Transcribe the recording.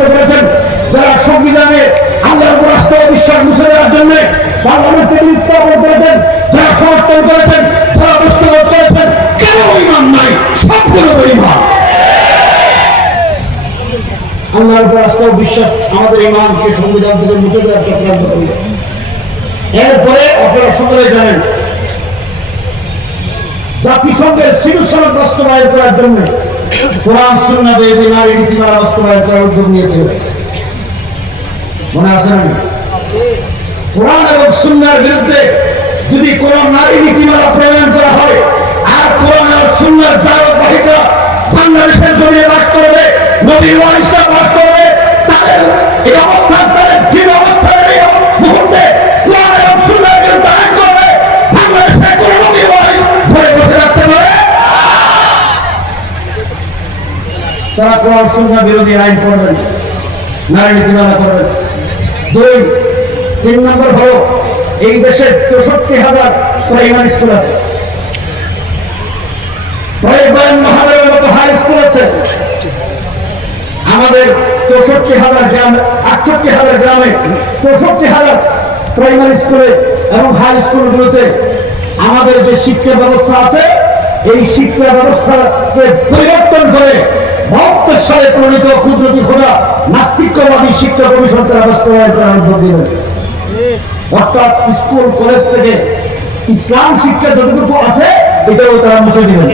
ষড়যন্ত্র করেছেন, যারা সংবিধানে আল্লাহর উপর আস্থা ও বিশ্বাস মুছে দেওয়ার জন্য পার্লামেন্টে উত্থাপন করেছেন, যারা সমর্থন করেছেন, যারা দস্তখত করেছেন, কেন ইমান নাই? সবগুলো বেঈমান। আল্লাহর উপর আস্থা ও বিশ্বাস আমাদের ইমানকে সংবিধান থেকে মুছে দেওয়ার চক্রান্ত করবে। এরপরে আপনারা সকলে জানেন জাতিসংঘের সিলুসনদ বাস্তবায়ন করার জন্য কোরআন সুন্নাহ দিয়ে নারী নীতিমালা বাস্তবায়ন করার উদ্যোগ নিয়েছিল। মনে আছে না? কোরআন এবং সুন্নাহর বিরুদ্ধে যদি কোন নারী নীতিমালা প্রণয়ন করা হয় আর কোরআন এবং সুন্নাহর ধারাবাহিকতা বাংলাদেশের জমিনে বাস করবে, নবীর ওয়ারিসরা বাস করবে, তাদের এই অবস্থান, তাদের দৃঢ় অবস্থানের এই মুহূর্তে কোরআন এবং সুন্নাহর বিরুদ্ধে আইন করবে, বাংলাদেশে কোন নবীর ওয়ারিস ধরে বসে রাখতে পারে? তারা কোরআন সুন্নাহ বিরোধী আইন করবেন, নারী নীতিমালা করবেন। 3 নম্বর হলো এই দেশের 64,000 প্রাইমারি স্কুল আছে, 52,000 মতো হাই স্কুল আছে। আমাদের 64,000 গ্রামে, 68,000 গ্রামে 64,000 প্রাইমারি স্কুলে এবং হাই স্কুলগুলোতে আমাদের যে শিক্ষা ব্যবস্থা আছে, এই শিক্ষা ব্যবস্থাকে পরিবর্তন করে 72 সালে প্রণীত কুদরতি খোদা নাস্তিকবাদী শিক্ষা কমিশন তারা বাস্তবায়ন করার উদ্যোগ দিলেন। অর্থাৎ স্কুল কলেজ থেকে ইসলাম শিক্ষা যতটুকু আছে এটাও তারা মুছে দিবেন।